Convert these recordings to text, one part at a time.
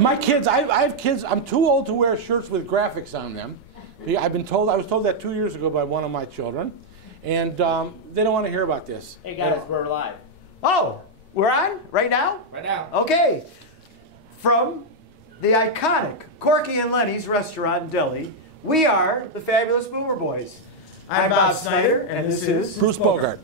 My kids, I have kids, I'm too old to wear shirts with graphics on them. I was told that 2 years ago by one of my children. And they don't want to hear about this. Hey guys, we're live. Oh, we're on? Right now? Right now. Okay. From the iconic Corky and Lenny's restaurant in Delhi, we are the Fabulous Boomer Boys. I'm Bob Snyder, and this is Bruce Bogart.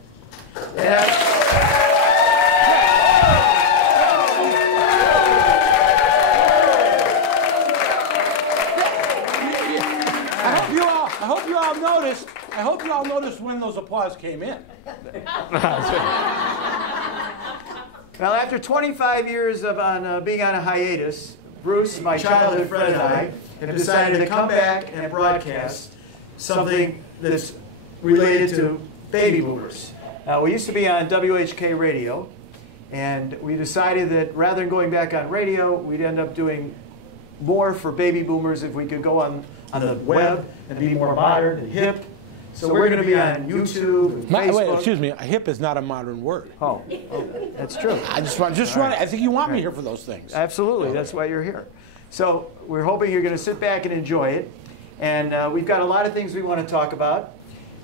I hope you all noticed when those applause came in. Well, after 25 years of being on a hiatus, Bruce, my childhood friend, and I have decided to come back and broadcast something that's related to baby boomers. We used to be on WHK radio, and we decided that rather than going back on radio, we'd end up doing more for baby boomers if we could go on the web and be more modern and hip. So we're going to be on YouTube and Facebook. Wait, excuse me. Hip is not a modern word. Oh, that's true. I think you want me here for those things. Absolutely. That's why you're here. So we're hoping you're going to sit back and enjoy it. And we've got a lot of things we want to talk about.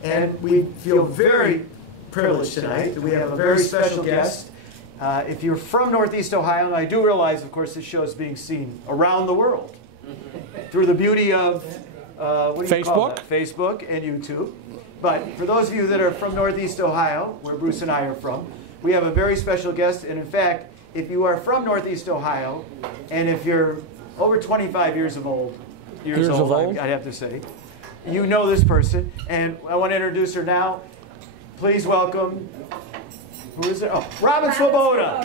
And we feel very privileged tonight that we have a very special guest. If you're from Northeast Ohio, and I do realize, of course, this show is being seen around the world through the beauty of what do you call that? Facebook and YouTube. But for those of you that are from Northeast Ohio, where Bruce and I are from, we have a very special guest. And in fact, if you are from Northeast Ohio, and if you're over 25 years old, I'd have to say, you know this person. And I want to introduce her now. Please welcome, who is it? Oh, Robin Swoboda.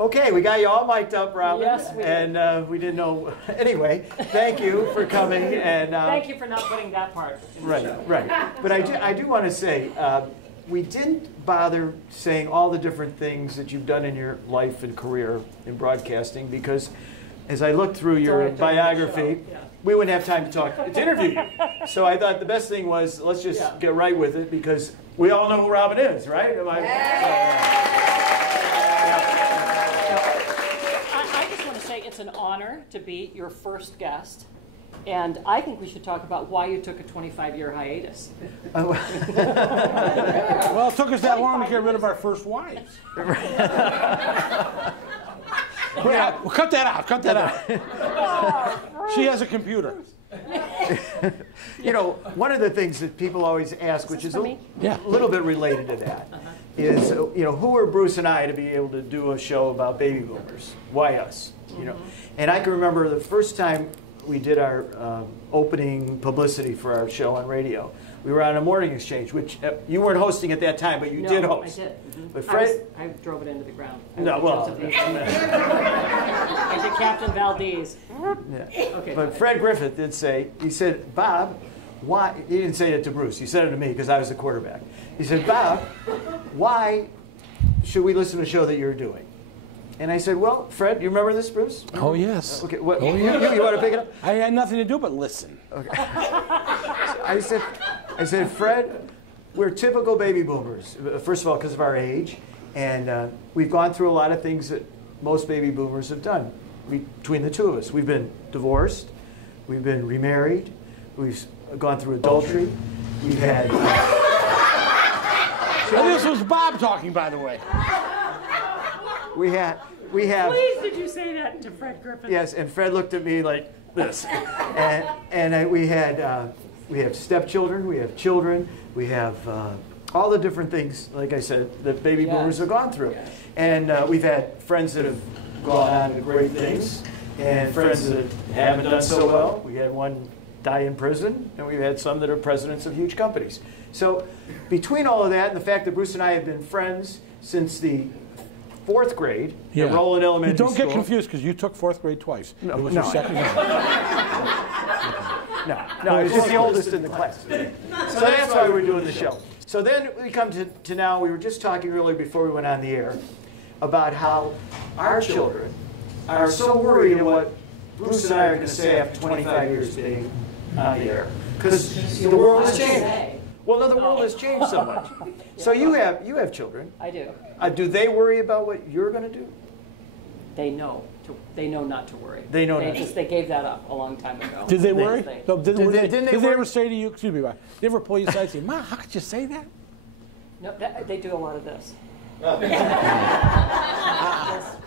Okay, we got you all mic'd up, Robin. Yes, we did. And we didn't know. Anyway, thank you for coming. And thank you for not putting that part. Right. But I do want to say, we didn't bother saying all the different things that you've done in your life and career in broadcasting because as I looked through your biography, we wouldn't have time to interview you. So I thought the best thing was let's just get right with it because we all know who Robin is, right? It's an honor to be your first guest, and I think we should talk about why you took a 25-year hiatus. Well, it took us that long to get rid of our first wives. Well, cut that out. Cut that out. She has a computer. You know, one of the things that people always ask, which is a little bit related to that, is who are Bruce and I to be able to do a show about baby boomers? Why us? You know, and I can remember the first time we did our opening publicity for our show on radio. We were on a morning exchange, which you weren't hosting at that time, but you did host. I did. But Fred, I drove it into the ground. I did Captain Valdez. Yeah. Okay. But Fred Griffith did say, he said, Bob, why? He didn't say it to Bruce. He said it to me because I was the quarterback. He said, Bob, why should we listen to a show that you're doing? And I said, well, Fred, you remember this, Bruce? Oh, yes. Okay. What, you want to pick it up? I had nothing to do but listen. Okay. So I said, Fred, we're typical baby boomers. First of all, because of our age. And we've gone through a lot of things that most baby boomers have done between the two of us. We've been divorced. We've been remarried. We've gone through adultery. We've had... This was Bob talking, by the way. We have. Please, did you say that to Fred Griffin? Yes, and Fred looked at me like this. And we have stepchildren, we have children, we have all the different things, like I said, that baby boomers have gone through. And we've had friends that have gone on to great things, and friends that haven't done so well. We had one die in prison, and we've had some that are presidents of huge companies. So between all of that and the fact that Bruce and I have been friends since the 4th grade at Roland Elementary School. Don't get confused because you took 4th grade twice. No, it was your second grade. No, I was just the oldest in the class. So that's why we're doing the show. So then we come to now, we were just talking earlier before we went on the air. about how our children are so worried about what Bruce and I are going to say after 25 years being on the air. Because the world has changed. Well, no, the world has changed so much. So you have children. I do. Do they worry about what you're going to do? They know. They know not to worry. They know not. They gave that up a long time ago. Did they worry? No, did they worry? ever say to you, excuse me, did they ever pull you aside and say, "Ma, how could you say that?" No, they do a lot of this.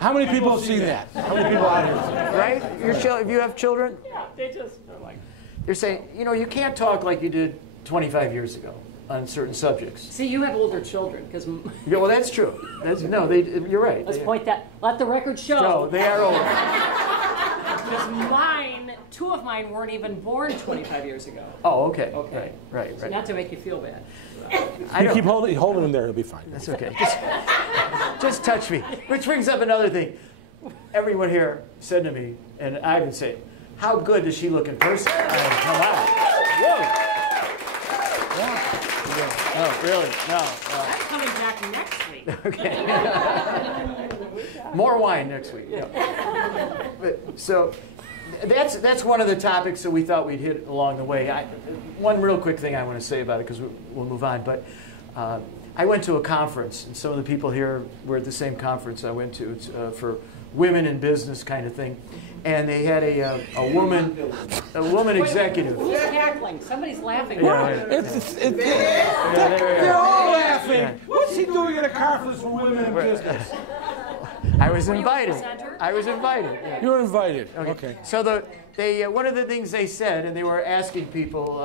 How many people have seen that? How many people out here have seen that? Right? If you have children, Yeah, they're like. you're saying, you can't talk like you did 25 years ago on certain subjects. See, you have older children, because. Yeah, well, that's true. You're right. Let's point that. Let the record show. No, they are older. Because two of mine weren't even born 25 years ago. Oh, okay. Okay. Right. So not to make you feel bad. You keep holding him there, it'll be fine. That's okay. Just touch me. Which brings up another thing. Everyone here said to me, and I would say, how good does she look in person? Come on. Whoa. Yeah. Oh, really? No. I'm coming back next week. Okay. More wine next week. Yeah. So that's one of the topics that we thought we'd hit along the way. One real quick thing I want to say about it, because we'll move on. But I went to a conference, and some of the people here were at the same conference I went to. It's for women in business kind of thing. And they had a woman executive. Who's cackling? Somebody's laughing. Yeah, They're all laughing. What's he doing at a conference for women in business? I was invited. Yeah. You were invited. Okay. So one of the things they said, and they were asking people,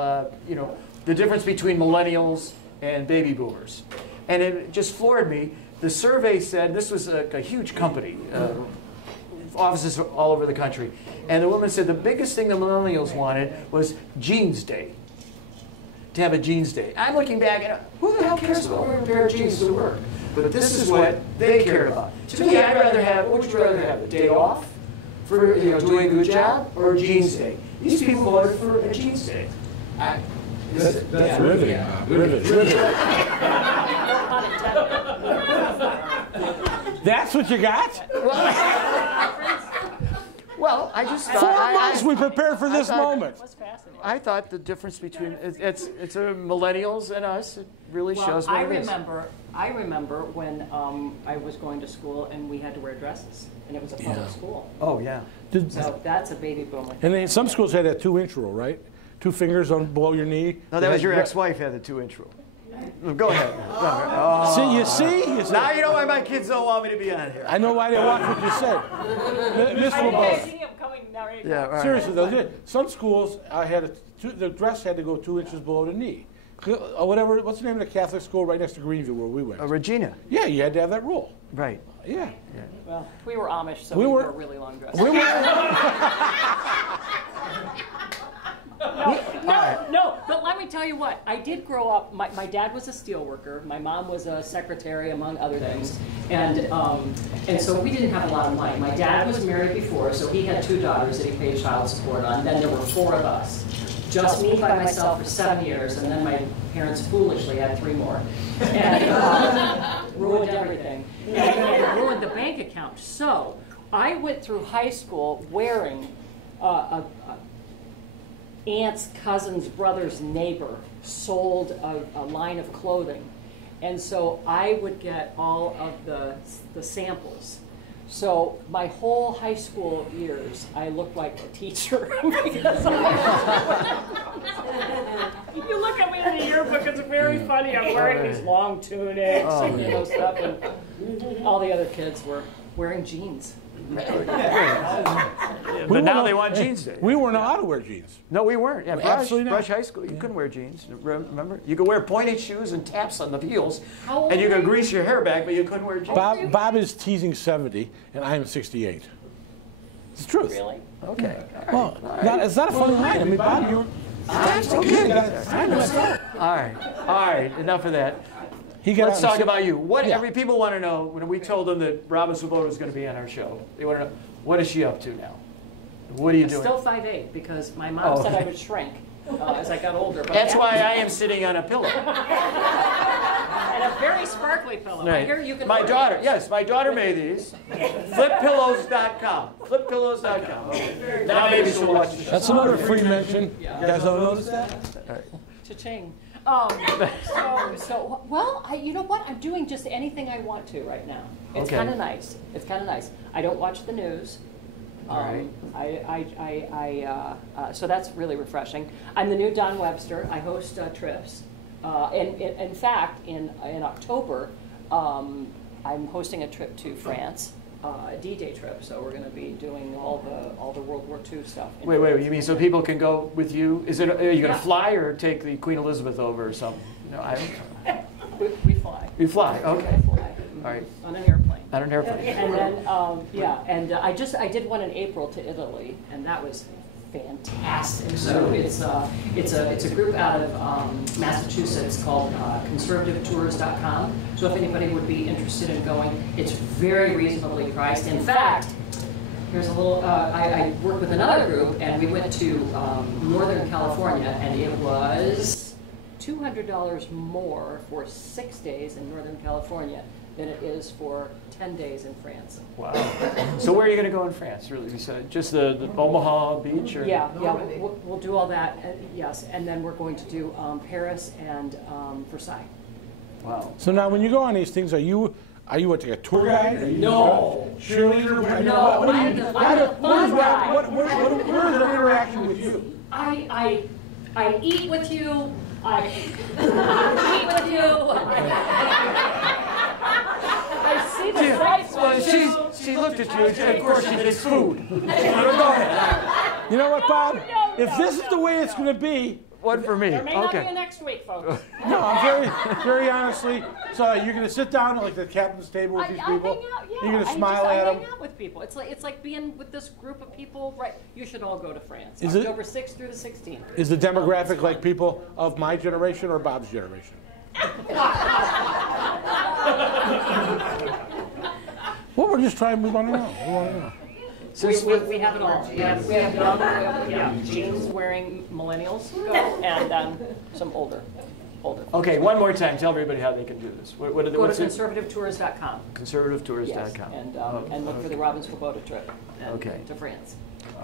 the difference between millennials and baby boomers, and it just floored me. The survey said, this was a huge company, offices all over the country, and the woman said the biggest thing the millennials wanted was Jeans Day. To have a Jeans Day. I'm looking back, and who the hell cares about wearing a pair of jeans to work? But this is what they cared about. To me, what would you rather have, a day off for doing a good job, or a Jeans Day? These people voted for a Jeans Day. That's riveting. That's what you got? Well, I just thought... 4 months we prepared for this moment. That's fascinating. I thought the difference between... It's millennials and us. It really shows what it is. I remember when I was going to school and we had to wear dresses, and it was a public school. Oh, yeah. So that's a baby boomer. And then some schools had that 2-inch rule, right? 2 fingers on below your knee. No, that was your ex-wife had the 2-inch rule. Go ahead. See, you see? Now you know why my kids don't want me to be on here. I know why they watch what you said. Miss Swoboda. Yeah, right. Seriously, though, some schools the dress had to go 2 inches below the knee. Whatever. What's the name of the Catholic school right next to Greenville where we went? Regina. Yeah, you had to have that rule. Right. Yeah. Well, we were Amish, so we wore really long dresses. No, but let me tell you what. I did grow up, my dad was a steel worker, my mom was a secretary, among other things, and so we didn't have a lot of money. My dad was married before, so he had 2 daughters that he paid child support on. Then there were 4 of us. Just me by myself for 7 years, and then my parents foolishly had 3 more. And ruined everything. And ruined the bank account. So I went through high school wearing aunt's cousin's brother's neighbor sold a line of clothing, and so I would get all of the samples. So my whole high school years, I looked like a teacher. Because you look at me in the yearbook; it's very funny. I'm wearing these long tunics and stuff, and all the other kids were wearing jeans. But now they want jeans day. We weren't allowed to wear jeans. No, we weren't. Yeah, absolutely not. Brush High School, you couldn't wear jeans. Remember? You could wear pointed shoes and taps on the heels, How old and you are could you? grease your hair back, but you couldn't wear jeans. Bob is teasing 70, and I am 68. It's the truth. Really? Okay. Well, it's not a funny line. I mean, Bob, you're... That's okay. All right. Enough of that. Let's talk about you. Every people want to know, when we told them that Robin Swoboda was going to be on our show, they want to know, what is she up to now? What are you doing? Still 5'8", because my mom said I would shrink as I got older. But that's why I am sitting on a pillow. And a very sparkly pillow. I hear you can My order daughter, those. yes, my daughter made these. Flippillows.com. Flippillows.com. Okay. Now maybe she'll watch the show. That's another free mention. You guys don't notice that? Cha-ching. Well, you know what? I'm doing just anything I want to right now. It's Okay. kind of nice. It's kind of nice. I don't watch the news. All right. So that's really refreshing. I'm the new Don Webster. I host trips. In fact, in October, I'm hosting a trip to France, a D-Day trip. So we're going to be doing all the World War II stuff. Wait, you mean so people can go with you? Are you going to fly or take the Queen Elizabeth over or something? No, I don't. We fly. You fly, okay. We fly. All right. On an airplane. On an airplane. And then, I did one in April to Italy, and that was fantastic. So it's a group out of Massachusetts called conservativetours.com. So if anybody would be interested in going, it's very reasonably priced. In fact, here's a little, I worked with another group, and we went to Northern California, and it was $200 more for 6 days in Northern California than it is for 10 days in France. Wow. So where are you going to go in France? Really, you said just the Omaha beach, or? Yeah. We'll do all that. Yes, and then we're going to do Paris and Versailles. Wow. So now, when you go on these things, are you like a tour guide? Are you No. a cheerleader? No. What is their interaction with you? I eat with you. I eat with you. I see the sights. Well, she looked at you, and of course she did food. Go ahead. You know what, Bob? No. If this is the way it's going to be, One for me. There may not be a Okay. next week, folks. no, I'm very honestly. So you're going to sit down at like the captain's table with these I people. hang out, yeah. You're going to I smile at them. hang out with people. It's like being with this group of people. Right. You should all go to France. Is it- October 6th through the 16th. Is the demographic like people of my generation or Bob's generation? Well, we're just trying to move on around. We want to know. We have it all. We have young, jeans-wearing millennials, and some older. Okay, one more time. Tell everybody how they can do this. Go to What's it? conservativetours.com. Conservativetours.com. Yes, and look for the Robin Swoboda trip to France.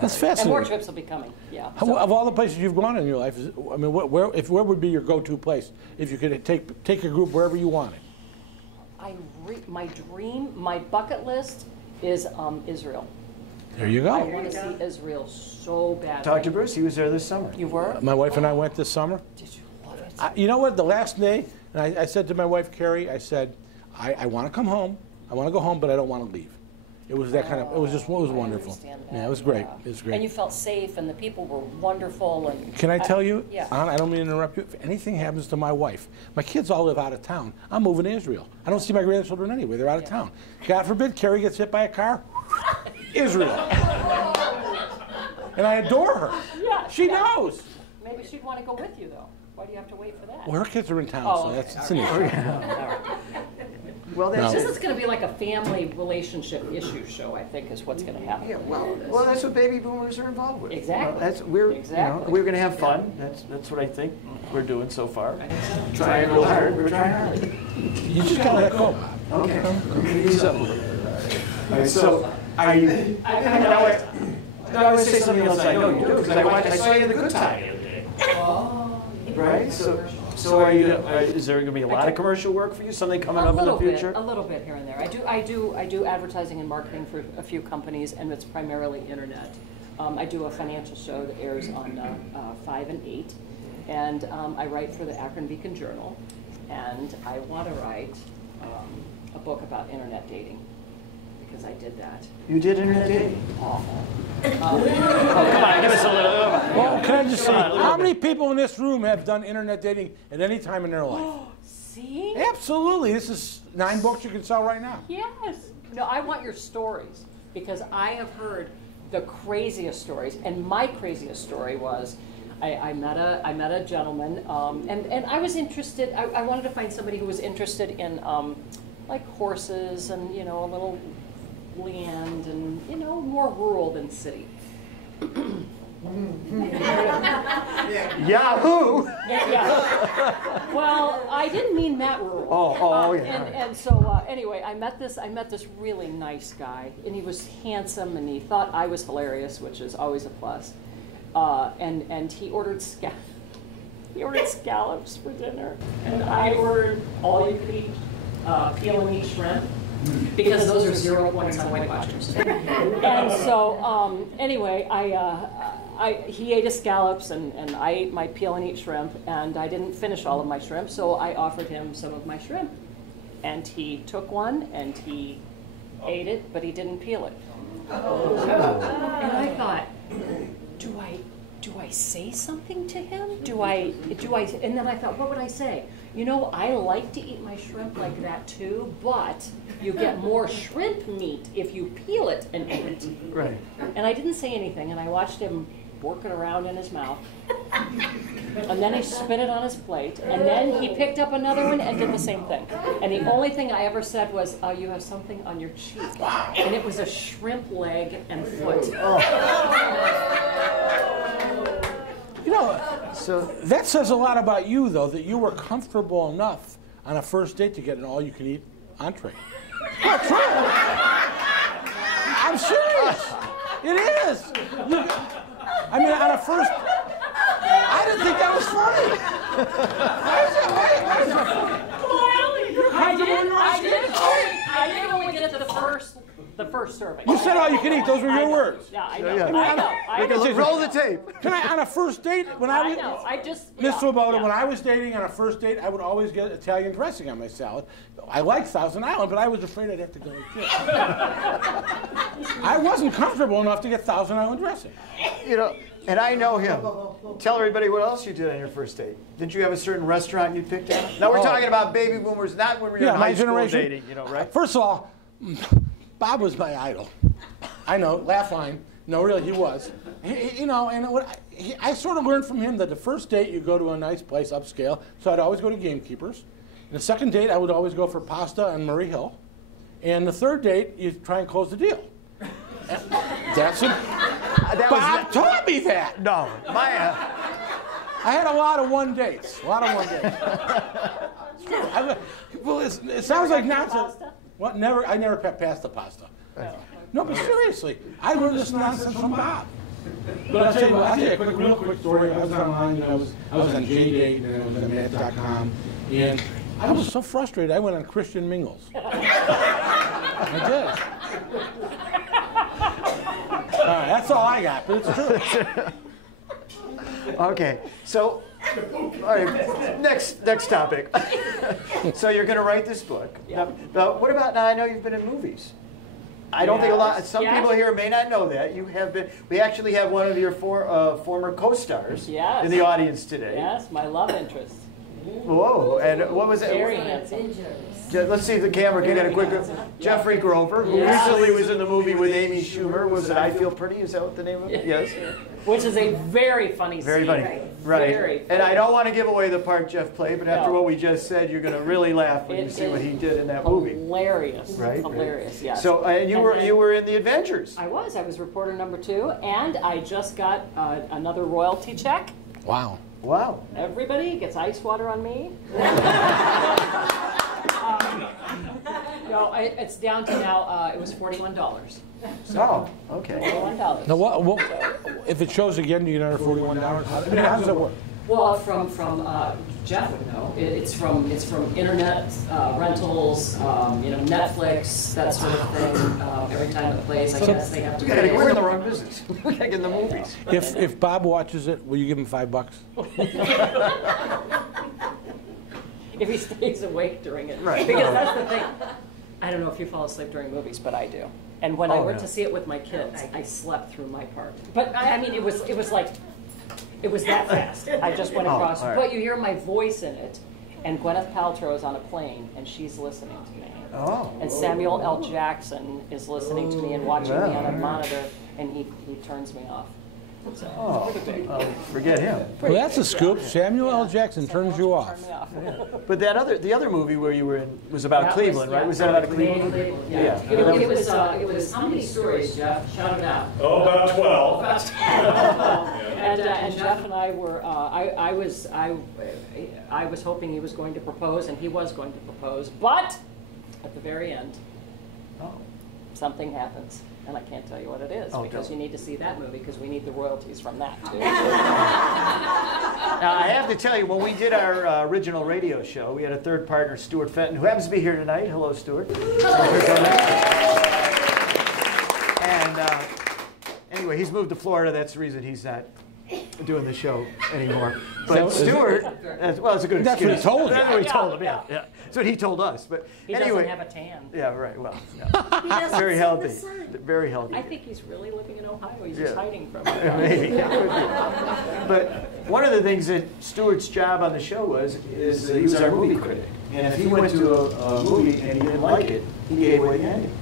That's And fascinating. more trips will be coming. Yeah. Of all the places you've gone in your life, where would be your go-to place if you could take your group wherever you wanted? My bucket list is Israel. There you I go. want to see Israel so badly. Talk to Bruce. He was there this summer. You were? My wife and I went this summer. Did you love it? You know what? The last day, and I said to my wife, Carrie, I said, I want to come home. I want to go home, but I don't want to leave. It was that kind of, it was wonderful. I understand that. Yeah, it was great. It was great. And you felt safe, and the people were wonderful. And Can I tell you, yeah. Anna, I don't mean to interrupt you, if anything happens to my wife, my kids all live out of town. I'm moving to Israel. I don't see my grandchildren anyway. They're out of town. God forbid Carrie gets hit by a car. Israel. And I adore her. Yeah, She knows. Maybe she'd want to go with you, though. Why do you have to wait for that? Well, her kids are in town, Oh, so okay. that's an issue. Well, that's No. This is going to be like a family relationship issue show, I think, is what's going to happen. Yeah, well, that's what baby boomers are involved with. Exactly. We're Exactly. we're going to have fun. That's what I think we're doing so far. Trying real hard. We're trying hard. You just gotta let go. Okay. Ease up a little bit. All right. So are you? I would say something else. I know you do because I saw you in the Good Time the other day. Right. So are you? Is there going to be a lot of commercial work for you? Something coming up in the future? A little bit here and there. I do advertising and marketing for a few companies, and it's primarily internet. I do a financial show that airs on 5 and 8, and I write for the Akron Beacon Journal, and I want to write a book about internet dating because I did that. You did internet dating? Awful. Come on, give us a little. Well, can I just say, how many people in this room have done internet dating at any time in their life? See? Absolutely. This is 9 books you can sell right now. Yes. No, I want your stories because I have heard the craziest stories, and my craziest story was I met a gentleman, and I was interested. I wanted to find somebody who was interested in like horses and a little land and more rural than city. Yahoo! Yeah. Well, I didn't mean Matt Rural. Yeah. And so anyway, I met this really nice guy, and he was handsome, and he thought I was hilarious, which is always a plus. And he ordered scallops for dinner, and I ordered all you could eat peel and eat shrimp, because those are 0 points on Weight Watchers. And so anyway, he ate his scallops, and I ate my peel and eat shrimp, and I didn't finish all of my shrimp, so I offered him some of my shrimp. And he took one, and he ate it, but he didn't peel it. And I thought, do I say something to him? And then I thought, what would I say? You know, I like to eat my shrimp like that too, but you get more shrimp meat if you peel it and eat it. Right. And I didn't say anything, and I watched him work it around in his mouth. And then he spit it on his plate, and then he picked up another one and did the same thing. And the only thing I ever said was, you have something on your cheek. Wow. And it was a shrimp leg and foot. You know, so that says a lot about you, though, that you were comfortable enough on a first date to get an all-you-can-eat entree. That's true. I'm serious. It is. I mean, on a first, I didn't think that was funny. Why is that funny? I didn't only get it to the first serving. You said all you can eat. Those were your words. Yeah, I know. I know. Roll the tape. Can I, on a first date, when I was, Miss Swoboda, when I was dating on a first date, I would always get Italian dressing on my salad. I like Thousand Island, but I was afraid I'd have to go and get it. I wasn't comfortable enough to get Thousand Island dressing. You know, and I know him. Tell everybody what else you did on your first date. Didn't you have a certain restaurant you picked out? Now we're talking about baby boomers, not when we were in high school dating, you know, right? First of all, Bob was my idol. I know, laugh line. No, really, he was. You know, and I sort of learned from him that the first date you go to a nice place, upscale. So I'd always go to Gamekeepers. And the second date, I would always go for pasta on Murray Hill. And the third date, you try and close the deal. That's it. Bob taught me that. No, Maya. I had a lot of one dates. A lot of one dates. It's true. Well, it sounds like nonsense. What? Never. I never passed the pasta. No, but seriously, I learned this nonsense from Bob. But I'll tell you a real quick story. I was online, and I was on JDate, and I was on Mad.com, and I was so frustrated, I went on Christian Mingles. I did. All right, that's all I got, but it's true. Okay, so, all right, next topic. So you're going to write this book. Yeah. Now, what about, now I know you've been in movies. I don't think some people here may not know that. You have been, we actually have one of your former co-stars in the audience today. Yes, my love interest. Whoa, and what was it? Very handsome. Let's see if the camera can get a quick. Jeffrey Grover, who recently was in the movie with Amy Schumer. Was it I Feel Pretty? Is that what the name of it? Yes. Which is a very funny scene. Very funny. Right. Very funny. And I don't want to give away the part Jeff played, but after what we just said, you're going to really laugh when you see what he did in that movie. Hilarious. Right. Hilarious, yes. So, and you were in The Avengers. I was reporter number 2, and I just got another royalty check. Wow. Wow. Everybody gets ice water on me. No, it's down to now, it was $41. Oh, okay. $41. Now, what, if it shows again, do you get another $41? How does it work? Well, from Jeff would know. It's from internet rentals, Netflix, that sort of thing. Every time it plays, I guess they have to. We're in the wrong business. We're getting in the movies. If Bob watches it, will you give him $5? If he stays awake during it, right? Because that's the thing. I don't know if you fall asleep during movies, but I do. And when I went to see it with my kids, I slept through my part. But I mean, it was like. It was that fast. I just went across. Right. But you hear my voice in it, and Gwyneth Paltrow is on a plane, and she's listening to me. Oh. And Samuel L. Jackson is listening to me and watching me on a monitor, and he turns me off. So, forget him. Well, that's a scoop. Samuel L. Jackson turns you off. Yeah. But the other movie where you were in was about Cleveland, right? Was that about Cleveland? Yeah. It was how many stories, Jeff? Shout it out. Oh, about 12. And Jeff and I were, I was hoping he was going to propose, and he was going to propose, but at the very end, something happens. And I can't tell you what it is, because you need to see that movie, because we need the royalties from that, too. Now, I have to tell you, when we did our original radio show, we had a third partner, Stuart Fenton, who happens to be here tonight. Hello, Stuart. And anyway, he's moved to Florida. That's the reason he's not doing the show anymore. But Stuart, well, it's a good excuse. That's what he told you. That's what he told him, yeah. That's what he told us. But he anyway, doesn't have a tan. Yeah, right. Well, no. Very healthy. Very healthy. I think he's really living in Ohio. He's just hiding from it. Maybe. But one of the things that Stuart's job on the show is he was our movie critic. And if he went to a movie and he didn't like it, he gave away the ending.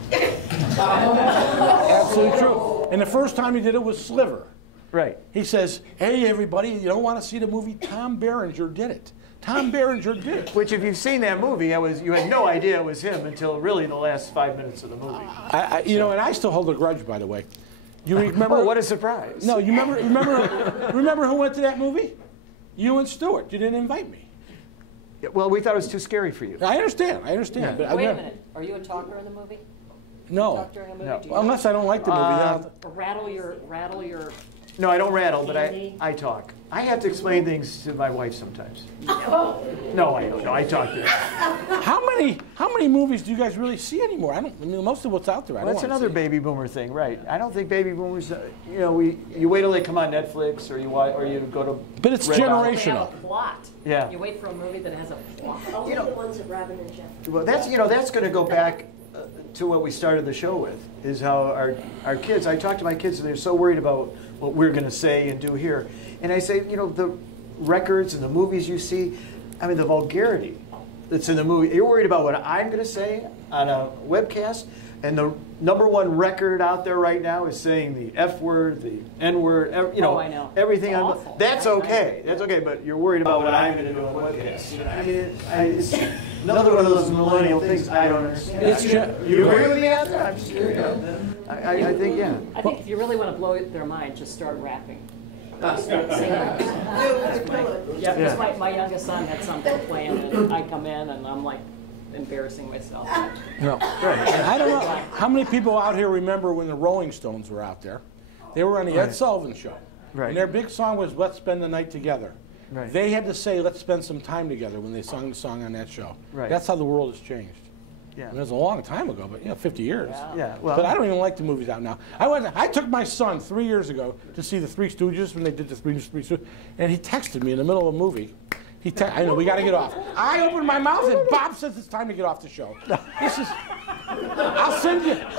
Absolutely true. And the first time he did it was Sliver. Right. He says, hey, everybody, you don't want to see the movie? Tom Berenger did it. Tom Berenger did it. Which, if you've seen that movie, you had no idea it was him until really the last 5 minutes of the movie. You know, and I still hold a grudge, by the way. You remember? Oh, what a surprise! No, you remember who went to that movie? You and Stuart. You didn't invite me. Yeah, well, we thought it was too scary for you. I understand. Yeah. But Wait a minute. Are you a talker in the movie? No. Talk during a movie? No. Do you Unless I don't like the movie. or rattle your. No, I don't rattle, but Candy. I talk. I have to explain things to my wife sometimes. No, I don't. No, I talk to her. How many movies do you guys really see anymore? I mean, most of what's out there. Well, that's another baby boomer thing, right? I don't think baby boomers. You wait till they come on Netflix, or you go to. But it's They generational. have a plot. Yeah. You wait for a movie that has a plot. Only the ones that Robin and Jeff. Well, that's going to go back to what we started the show with. Is how our kids. I talk to my kids, and they're so worried about what we're going to say and do here, and I say, the records and the movies you see. I mean, the vulgarity that's in the movie. You're worried about what I'm going to say on a webcast, and the #1 record out there right now is saying the F word, the N word, I know. everything. It's awful. That's okay. That's okay. But you're worried about what I'm going to do on the webcast. I mean, it's another one of those millennial things I don't understand. You agree with me out there? I'm just curious. I think, yeah. I think if you really want to blow their mind, just start rapping. Yeah, because my youngest son had something playing, and I come in, and I'm like embarrassing myself. No. I don't know how many people out here remember when the Rolling Stones were out there. They were on the Ed Sullivan Show. Right. And their big song was Let's Spend the Night Together. Right. They had to say, let's spend some time together when they sung the song on that show. Right. That's how the world has changed. Yeah. And it was a long time ago, but 50 years. Yeah. Well, But I don't even like the movies out now. I took my son 3 years ago to see the Three Stooges when they did the Three Stooges, and he texted me in the middle of a movie. I know, we got to get off. I opened my mouth, and Bob says it's time to get off the show.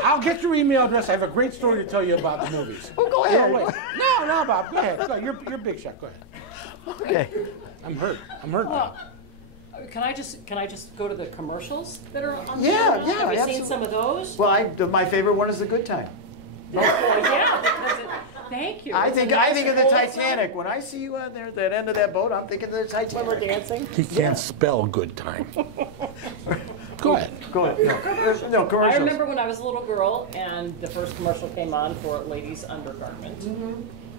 I'll get your email address. I have a great story to tell you about the movies. Oh, go ahead. No, Bob, go ahead. Go, you're big shot. Go ahead. Okay. I'm hurt, Bob. Can I just go to the commercials that are on Yeah, the yeah, Have you absolutely. seen some of those? Well, my favorite one is The Good Time. Well, yeah, because thank you. I It's a think nice of the wholesome- Titanic. When I see you out there at that end of that boat, I'm thinking of the Titanic. When we're dancing. He can't spell good time. Go ahead. Go ahead. No, commercials. I remember when I was a little girl, and the first commercial came on for ladies' undergarment,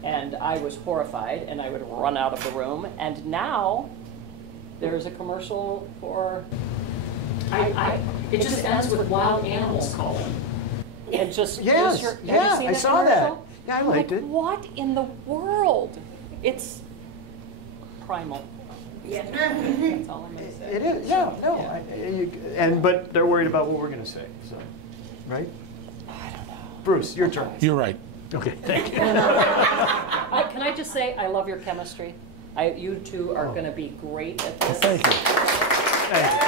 and I was horrified, and I would run out of the room. And now there's a commercial for. It just ends with wild animals calling. And just Yes, have yeah, you seen I that saw that. commercial? Yeah, I liked it. What in the world? It's primal. Yeah. That's all I'm going to say. It is. Yeah. No. But they're worried about what we're going to say. So, right? I don't know. Bruce, your turn. You're right. Okay. Thank you. Can I just say I love your chemistry. You two are going to be great at this. Thank you. Thank you.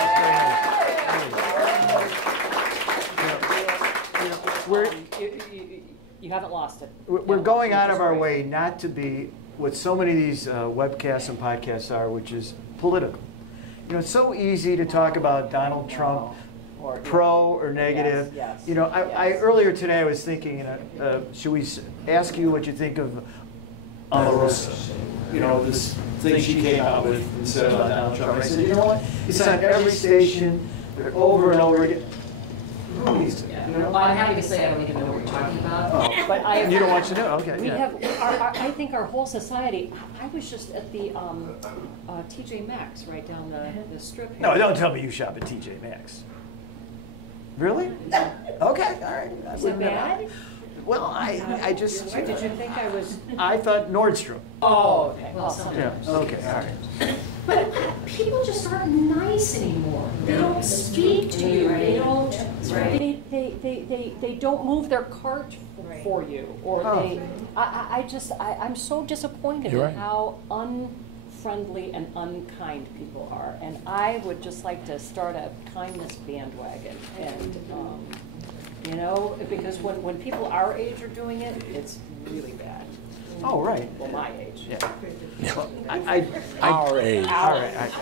That's very nice. You haven't lost it. We're going out of our way not to be what so many of these webcasts and podcasts are, which is political. It's so easy to talk about Donald Trump, Or, pro or negative. Yes. I earlier today I was thinking, should we ask you what you think of Omarosa? This thing she came out with and said about Donald Trump. I said, you know what? It's on every station, over and over again. Please. Yeah. You know? Well, I'm happy to say I don't even know what you're talking about. But I. You don't want to know? Okay. We yeah. have, I think our whole society, I was just at the TJ Maxx right down the strip here. No, don't tell me you shop at TJ Maxx. Really? Okay, all right. Is it bad? Well, I just... Why did you think I was? I thought Nordstrom. Oh, okay. Well, Yeah, sometimes. okay, all right. But people just aren't nice anymore. They don't speak to you. They don't. They don't move their cart for you, or they. I'm so disappointed You're at right. how unfriendly and unkind people are, and I would just like to start a kindness bandwagon, and you know, because when people our age are doing it, it's really bad. Oh, right. Well, my age. Yeah. Well, Our age. all right.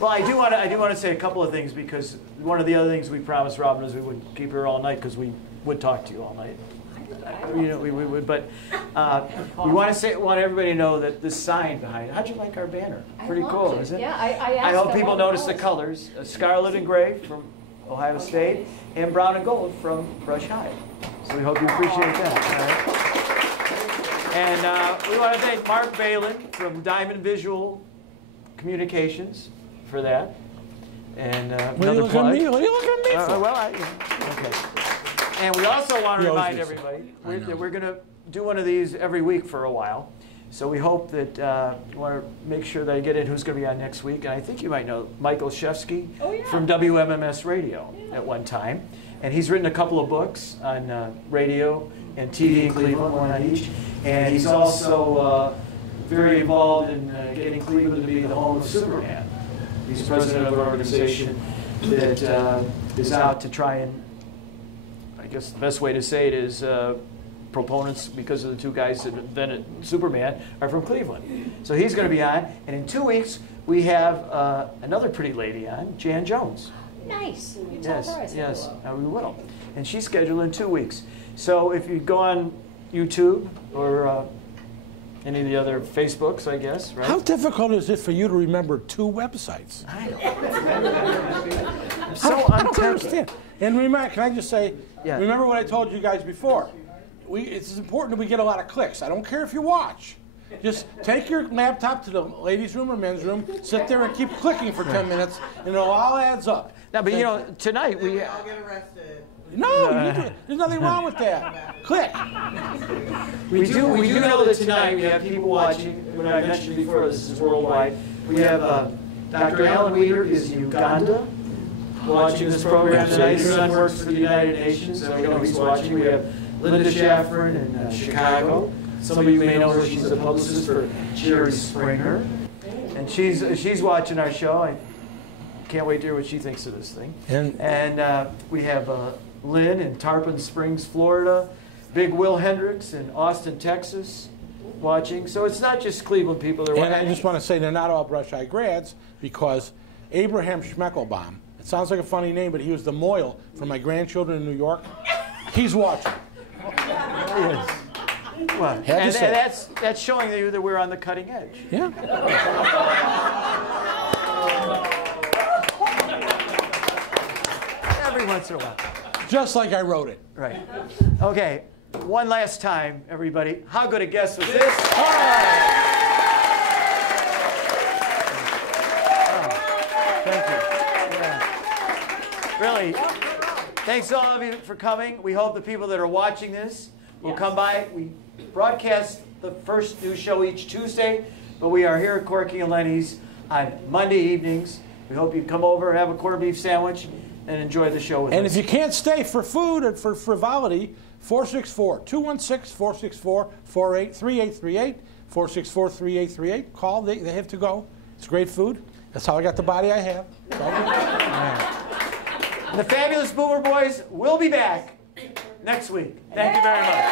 Well, I do want to say a couple of things, because one of the other things we promised Robin is we wouldn't keep her all night, because we would talk to you all night. You know, we would, but we want everybody to know that this sign behind it. How'd you like our banner? Pretty cool, isn't it? Yeah, I I asked hope them people all the notice the colors: scarlet and gray from Ohio State, and brown and gold from Brush High. So we hope you appreciate that. All right? And we want to thank Mark Balin from Diamond Visual Communications for that. And What are you another looking plug. at me? What are you looking at me for? Well, okay. And we also want to You always remind do. everybody I know. that we're going to do one of these every week for a while. So we hope that you want to make sure that I get in who's going to be on next week. And I think you might know Michael Shefsky from WMMS Radio at one time. And he's written a couple of books on radio and TV in Cleveland, one on each. And he's also very involved in getting Cleveland to be the home of Superman. He's president of an organization that is out to try and, I guess the best way to say it is, proponents, because of the two guys that invented Superman, are from Cleveland. So he's going to be on. And in 2 weeks, we have another pretty lady on, Jan Jones. Nice. You tell her I said Yes, hello. we will. And she's scheduled in 2 weeks. So if you go on YouTube or any of the other Facebooks, I guess, right? How difficult is it for you to remember 2 websites? I know. I'm so I don't untempered. understand. And remember, can I just say, Yeah. remember what I told you guys before. It's important that we get a lot of clicks. I don't care if you watch. Just take your laptop to the ladies' room or men's room, sit there and keep clicking for 10 minutes, and it all adds up. No, but you know, tonight we... I'll get arrested. No, there's nothing wrong with that. Click. We do know that tonight we have people watching. When I mentioned before, this is worldwide. We have Dr. Alan Weeder is in Uganda watching this program tonight. His son works for the United Nations, so we know he's watching. We have Linda Shaffron in Chicago. Some of you may know her. She's a publicist for Jerry Springer, and she's watching our show. I can't wait to hear what she thinks of this thing. And we have Lynn in Tarpon Springs, Florida. Big Will Hendricks in Austin, Texas, watching. So it's not just Cleveland people that are And watching. I just want to say they're not all Brush High grads, because Abraham Schmeckelbaum, it sounds like a funny name, but he was the Moyle for my grandchildren in New York. He's watching. Yes. Well, Had to and say. that's showing you that we're on the cutting edge. Yeah. Every once in a while. Just like I wrote it. Right. Okay. One last time, everybody. How good a guest was this? Thank you. Yeah. Really, thanks to all of you for coming. We hope the people that are watching this will come by. We broadcast the first new show each Tuesday, but we are here at Corky and Lenny's on Monday evenings. We hope you come over, have a corned beef sandwich, and enjoy the show with us. And if you can't stay for food or for frivolity, 464-216-464-3838, 464-3838. Call, they have to go. It's great food. That's how I got the body I have. And the Fabulous Boomer Boys will be back next week. Thank you very much.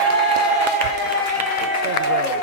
Thank you very much.